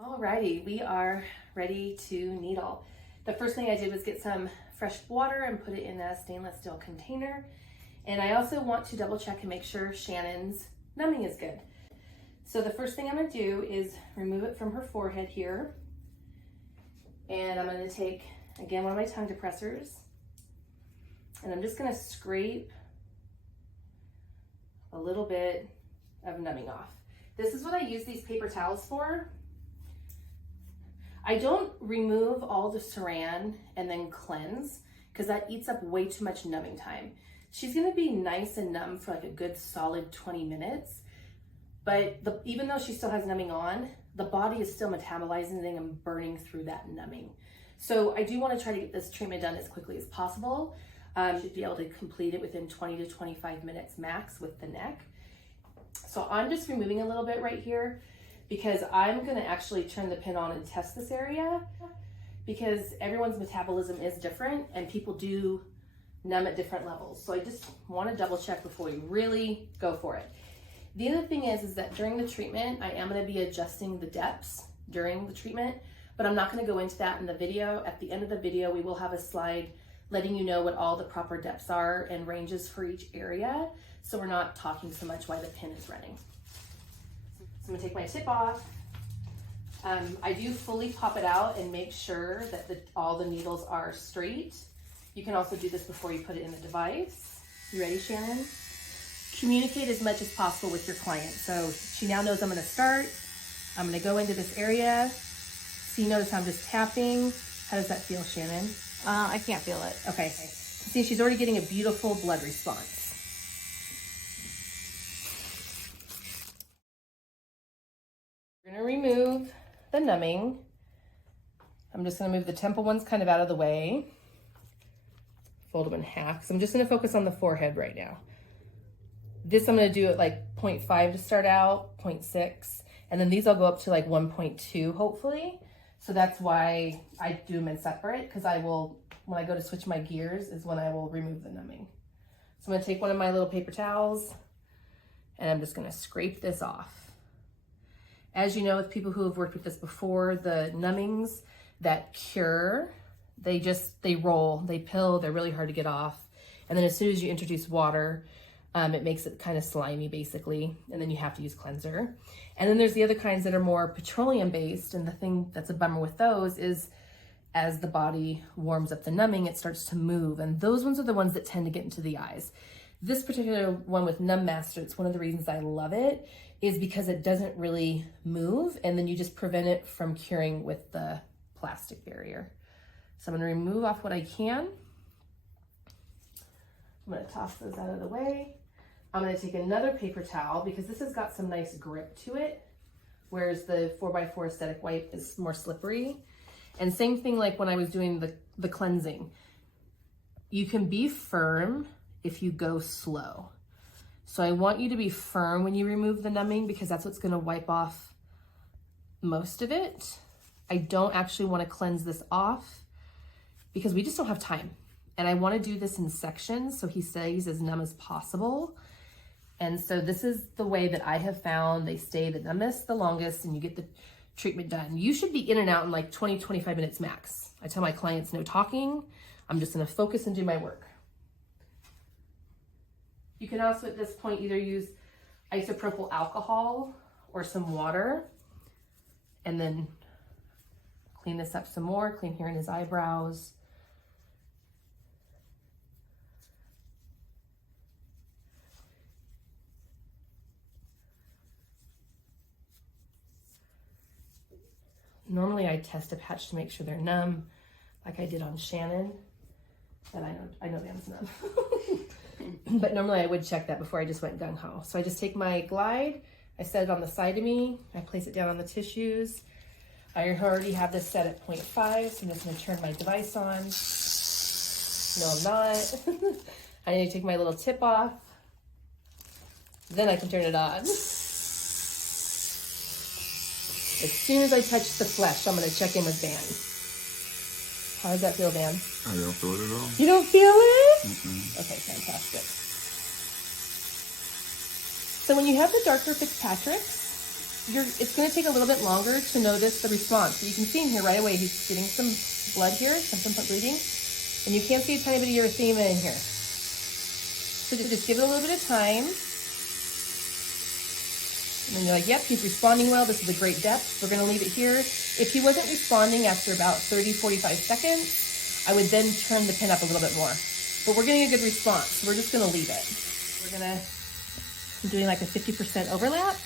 Alrighty, we are ready to needle. The first thing I did was get some fresh water and put it in a stainless steel container. And I also want to double check and make sure Shannon's numbing is good. So the first thing I'm gonna do is remove it from her forehead here. And I'm gonna take, again, one of my tongue depressors. And I'm just gonna scrape a little bit of numbing off. This is what I use these paper towels for. I don't remove all the saran and then cleanse because that eats up way too much numbing time. She's gonna be nice and numb for like a good solid 20 minutes. But even though she still has numbing on, the body is still metabolizing and burning through that numbing. So I do want to try to get this treatment done as quickly as possible. Should be able to complete it within 20 to 25 minutes max with the neck. So I'm just removing a little bit right here because I'm going to actually turn the pin on and test this area because everyone's metabolism is different and people do numb at different levels. So I just want to double check before we really go for it. The other thing is that during the treatment, I am going to be adjusting the depths during the treatment, but I'm not going to go into that in the video. At the end of the video, we will have a slide letting you know what all the proper depths are and ranges for each area. So we're not talking so much while the pin is running. So I'm gonna take my tip off. I do fully pop it out and make sure that all the needles are straight. You can also do this before you put it in the device. You ready, Shannon? Communicate as much as possible with your client. So she now knows I'm gonna start. I'm gonna go into this area. So you notice I'm just tapping. How does that feel, Shannon? I can't feel it. Okay. See, she's already getting a beautiful blood response. We're gonna remove the numbing. I'm just gonna move the temple ones kind of out of the way. Fold them in half. So I'm just gonna focus on the forehead right now. This I'm gonna do at like 0.5 to start out, 0.6, and then these I'll go up to like 1.2 hopefully. So that's why I do them in separate, because I will, when I go to switch my gears is when I will remove the numbing. So I'm gonna take one of my little paper towels and I'm just gonna scrape this off. As you know, with people who have worked with this before, the numbings that cure, they roll, they pill, they're really hard to get off. And then as soon as you introduce water, it makes it kind of slimy basically, and then you have to use cleanser. And then there's the other kinds that are more petroleum based, and the thing that's a bummer with those is as the body warms up the numbing, it starts to move, and those ones are the ones that tend to get into the eyes. This particular one with Numb Master, it's one of the reasons I love it, is because it doesn't really move, and then you just prevent it from curing with the plastic barrier. So I'm gonna remove off what I can. I'm gonna toss those out of the way. I'm gonna take another paper towel because this has got some nice grip to it, whereas the 4x4 aesthetic wipe is more slippery. And same thing like when I was doing the cleansing. You can be firm if you go slow. So I want you to be firm when you remove the numbing because that's what's gonna wipe off most of it. I don't actually wanna cleanse this off because we just don't have time. And I wanna do this in sections so he stays as numb as possible. And so this is the way that I have found they stay the numbest, the longest, and you get the treatment done. You should be in and out in like 20, 25 minutes max. I tell my clients no talking. I'm just gonna focus and do my work. You can also at this point either use isopropyl alcohol or some water and then clean this up some more, clean here in his eyebrows. Normally I test a patch to make sure they're numb, like I did on Shannon, and I know Dan's numb. But normally I would check that before I just went gung-ho. So I just take my glide, I set it on the side of me, I place it down on the tissues. I already have this set at 0.5, so I'm just gonna turn my device on. No, I'm not. I need to take my little tip off. Then I can turn it on. As soon as I touch the flesh, I'm gonna check in with Van. How does that feel, Van? I don't feel it at all. You don't feel it? Mm-mm. Okay, fantastic. So when you have the darker Fitzpatricks, it's going to take a little bit longer to notice the response. But you can see in here right away, he's getting some blood here, some pinpoint bleeding. And you can see a tiny bit of erythema in here. So just give it a little bit of time. And then you're like, yep, he's responding well. This is a great depth. We're going to leave it here. If he wasn't responding after about 30, 45 seconds, I would then turn the pin up a little bit more. But we're getting a good response, so we're just going to leave it. I'm doing like a 50% overlap.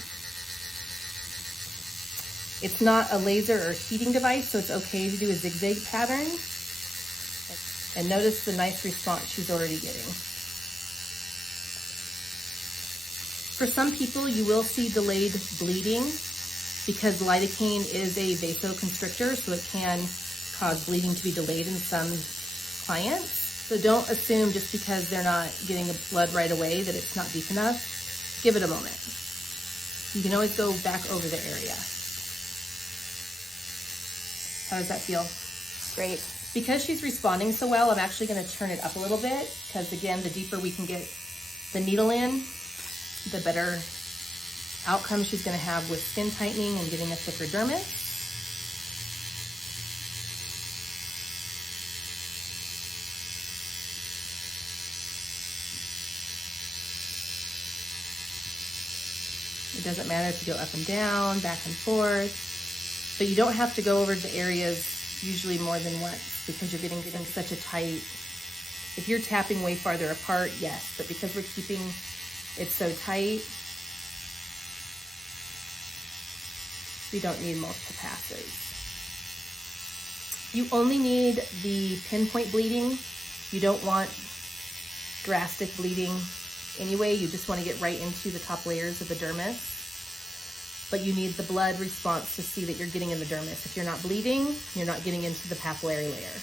It's not a laser or heating device, so it's okay to do a zigzag pattern. And notice the nice response she's already getting. For some people, you will see delayed bleeding because lidocaine is a vasoconstrictor, so it can cause bleeding to be delayed in some clients. So don't assume just because they're not getting the blood right away that it's not deep enough. Give it a moment. You can always go back over the area. How does that feel? Great. Because she's responding so well, I'm actually going to turn it up a little bit because, again, the deeper we can get the needle in, the better outcome she's going to have with skin tightening and getting a thicker dermis. It doesn't matter if you go up and down, back and forth, but you don't have to go over the areas usually more than once because you're getting such a tight, if you're tapping way farther apart, yes, but because we're keeping it so tight, we don't need multiple passes. You only need the pinpoint bleeding. You don't want drastic bleeding anyway. You just want to get right into the top layers of the dermis. But you need the blood response to see that you're getting in the dermis. If you're not bleeding, you're not getting into the papillary layer.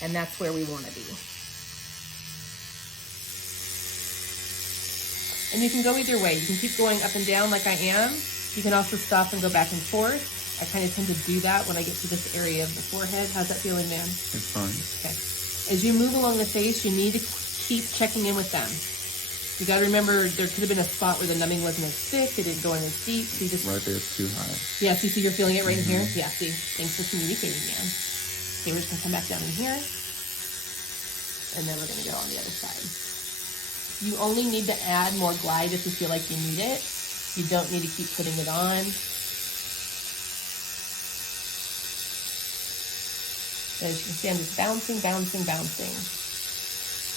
And that's where we want to be. And you can go either way. You can keep going up and down like I am. You can also stop and go back and forth. I kind of tend to do that when I get to this area of the forehead. How's that feeling, man? It's fine. Okay. As you move along the face, you need to keep checking in with them. You got to remember there could have been a spot where the numbing wasn't as thick. It didn't go in as deep. So you just right there, it's too high. Yeah, see, so you're feeling it right in here? Yeah, see, thanks for communicating, man. Okay, we're just going to come back down in here. And then we're going to go on the other side. You only need to add more glide if you feel like you need it. You don't need to keep putting it on. As you can see, I'm just bouncing, bouncing, bouncing.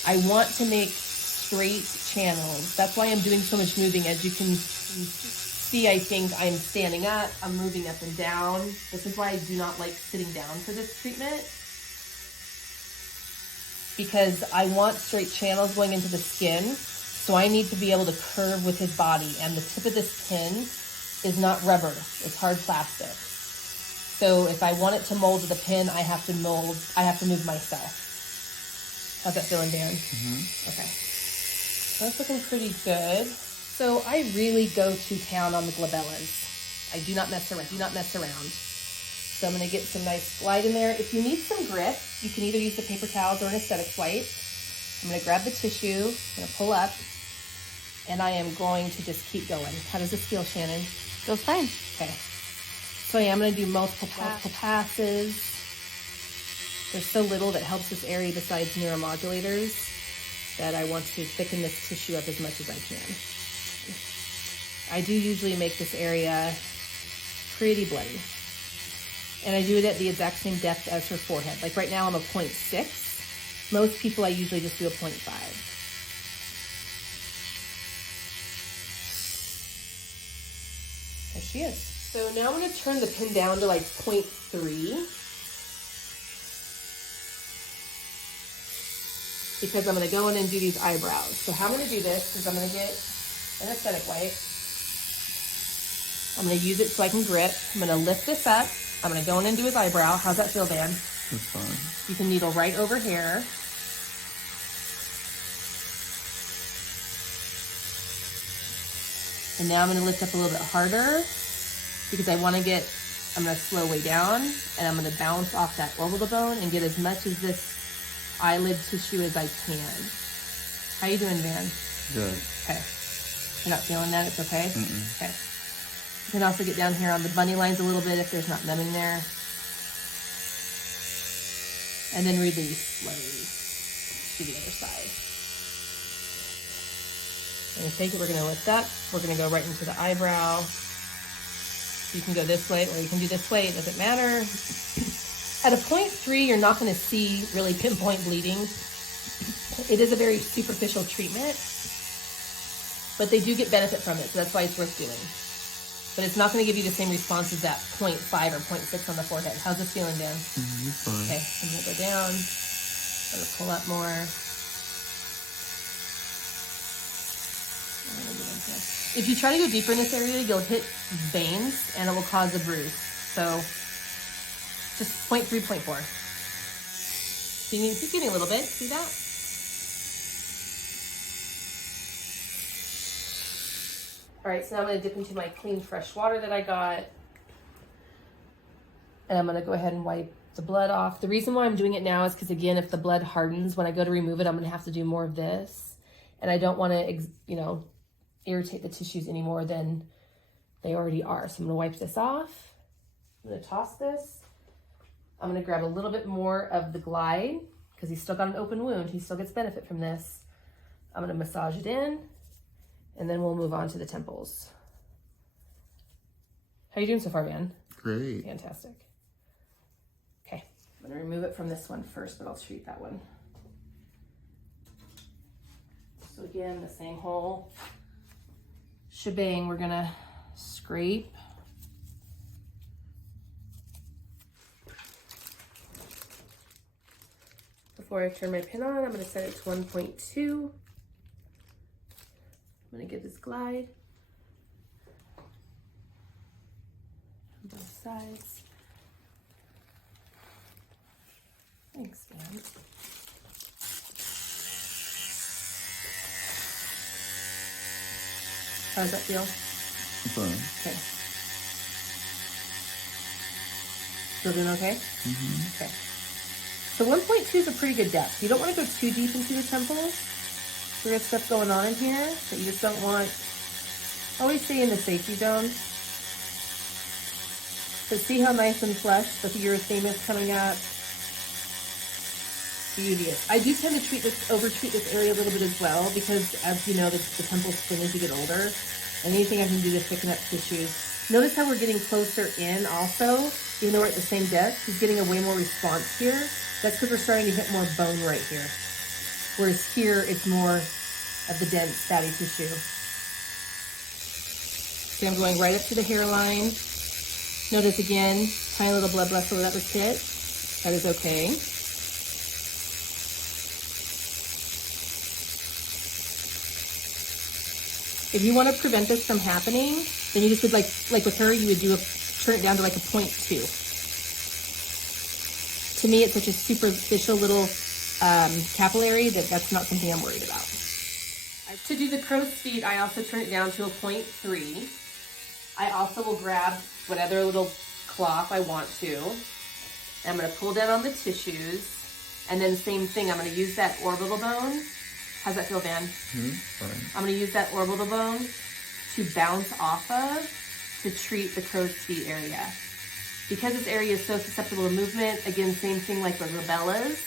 I want to make straight channels. That's why I'm doing so much moving. As you can see, I think I'm standing up, I'm moving up and down. This is why I do not like sitting down for this treatment, because I want straight channels going into the skin. So I need to be able to curve with his body, and the tip of this pin is not rubber, it's hard plastic. So if I want it to mold to the pin, I have to move myself. How's that feeling, Dan? Okay. That's looking pretty good. So I really go to town on the glabellas. I do not mess around. So I'm going to get some nice glide in there. If you need some grip, you can either use the paper towels or an aesthetics wipe. I'm going to grab the tissue, I'm going to pull up, and I am going to just keep going. How does this feel, Shannon? Feels fine. Okay. So yeah, I'm going to do multiple passes. There's so little that helps this area besides neuromodulators that I want to thicken this tissue up as much as I can. I do usually make this area pretty bloody. And I do it at the exact same depth as her forehead. Like right now I'm a 0.6. Most people I usually just do a 0.5. There she is. So now I'm going to turn the pin down to like 0.3. Because I'm going to go in and do these eyebrows. So how I'm going to do this is I'm going to get an aesthetic wipe. I'm going to use it so I can grip. I'm going to lift this up. I'm going to go in and do his eyebrow. How's that feel, Dan? It's fine. You can needle right over here. And now I'm going to lift up a little bit harder because I'm going to slow way down, and I'm going to bounce off that orbital bone and get as much of this eyelid tissue as I can. How you doing, Van? Good. Okay. You're not feeling that? It's okay? Mm-mm. Okay. You can also get down here on the bunny lines a little bit if there's not numbing there. And then release slowly to the other side. I'm gonna take it, we're gonna lift up. We're gonna go right into the eyebrow. You can go this way or you can do this way, it doesn't matter. At a 0.3, you're not gonna see really pinpoint bleeding. It is a very superficial treatment, but they do get benefit from it, so that's why it's worth doing. But it's not gonna give you the same response as that 0.5 or 0.6 on the forehead. How's it feeling, Dan? Fine. Okay, I'm gonna go down. I'm gonna pull up more. If you try to go deeper in this area, you'll hit veins and it will cause a bruise. So just 0.3, 0.4. So you need to keep getting a little bit, see that? All right, so now I'm gonna dip into my clean, fresh water that I got. And I'm gonna go ahead and wipe the blood off. The reason why I'm doing it now is because, again, if the blood hardens, when I go to remove it, I'm gonna have to do more of this. And I don't wanna, you know, irritate the tissues any more than they already are. So I'm gonna wipe this off. I'm gonna toss this. I'm gonna grab a little bit more of the Glide because he's still got an open wound. He still gets benefit from this. I'm gonna massage it in and then we'll move on to the temples. How you doing so far, Van? Great. Fantastic. Okay, I'm gonna remove it from this one first, but I'll treat that one. So again, the same whole shebang, we're gonna scrape. Before I turn my pin on, I'm gonna set it to 1.2. I'm gonna give this Glide on both sides. Thanks, man. How does that feel? Fine. Okay. Still doing okay? Mm-hmm. Okay. So 1.2 is a pretty good depth. You don't want to go too deep into the temples. There's stuff going on in here that you just don't want. Always stay in the safety zone. So see how nice and flush the urethema is coming out. Beauteous. I do tend to over-treat this area a little bit as well because, as you know, the temples thin as you get older. Anything I can do to thicken up tissues. Notice how we're getting closer in also, even though we're at the same depth. He's getting a way more response here. That's because we're starting to hit more bone right here. Whereas here, it's more of the dense, fatty tissue. See, I'm going right up to the hairline. Notice again, tiny little blood vessel that was hit. That is okay. If you want to prevent this from happening, then you just would, like with her, you would turn it down to like a 0.2. To me, it's such a superficial little capillary that's not something I'm worried about. To do the crow's feet, I also turn it down to a 0.3. I also will grab whatever little cloth I want to. And I'm going to pull down on the tissues. And then same thing, I'm going to use that orbital bone. How's that feel, Van? Fine. I'm going to use that orbital bone to bounce off of to treat the crow's feet area. Because this area is so susceptible to movement, again, same thing like the rubellas,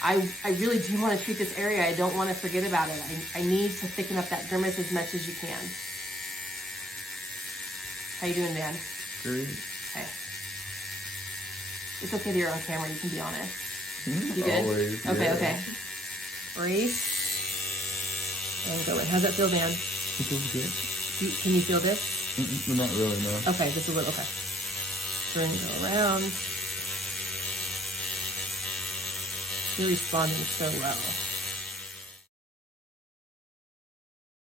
I really do want to treat this area. I don't want to forget about it. I need to thicken up that dermis as much as you can. How you doing, Van? Great. Okay. It's okay that you're on camera. You can be honest. You good? Always. Okay, yeah. okay. Breathe. And go in. How's that feel, Van? It feels good. Can you feel this? Not really, no. Okay, just a little. Okay. Turn and go around. You're responding so well.